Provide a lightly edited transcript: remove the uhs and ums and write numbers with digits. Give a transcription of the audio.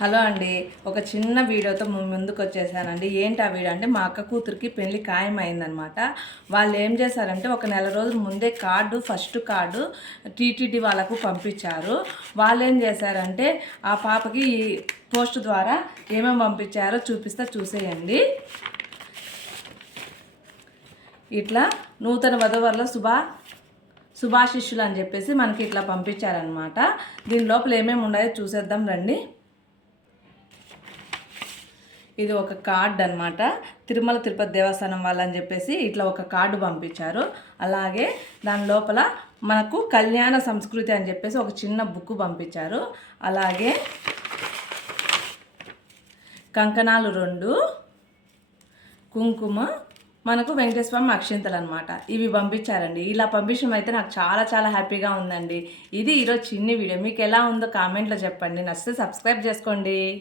Hello అండి, ఒక చిన్న వీడియోతో ముందుకు వచ్చేసానండి. ఏంటి ఆ వీడియో అంటే, మా అక్క కూతురికి పెళ్లి ఖాయం అయిందనమాట. వాళ్ళు ఏం చేశారంటే, ఒక నెల రోజుల ముందే ఫస్ట్ కార్డు టీటీడీ వాళ్ళకు పంపించారు. వాళ్ళు ఏం చేశారంటే, ఆ పాపకి పోస్ట్ ద్వారా ఏమేమి పంపించారో చూసేయండి. ఇట్లా నూతన వధువరుల శుభాశిష్యులు అని చెప్పేసి మనకి ఇట్లా పంపించారనమాట. దీని లోపల ఏమేమి ఉన్నాయో చూసేద్దాం రండి. ఇది ఒక కార్డ్ అనమాట. తిరుమల తిరుపతి దేవస్థానం వాళ్ళని చెప్పేసి ఇట్లా ఒక కార్డు పంపించారు. అలాగే దాని లోపల మనకు కళ్యాణ సంస్కృతి అని చెప్పేసి ఒక చిన్న బుక్ పంపించారు. అలాగే కంకణాలు 2, కుంకుమ, మనకు వెంకటేశ్వరం అక్షింతలు అనమాట. ఇవి పంపించారండి. ఇలా పంపించడం అయితే నాకు చాలా చాలా హ్యాపీగా ఉందండి. ఇది ఈరోజు చిన్ని వీడియో. మీకు ఎలా ఉందో కామెంట్లో చెప్పండి. నచ్చితే సబ్స్క్రైబ్ చేసుకోండి.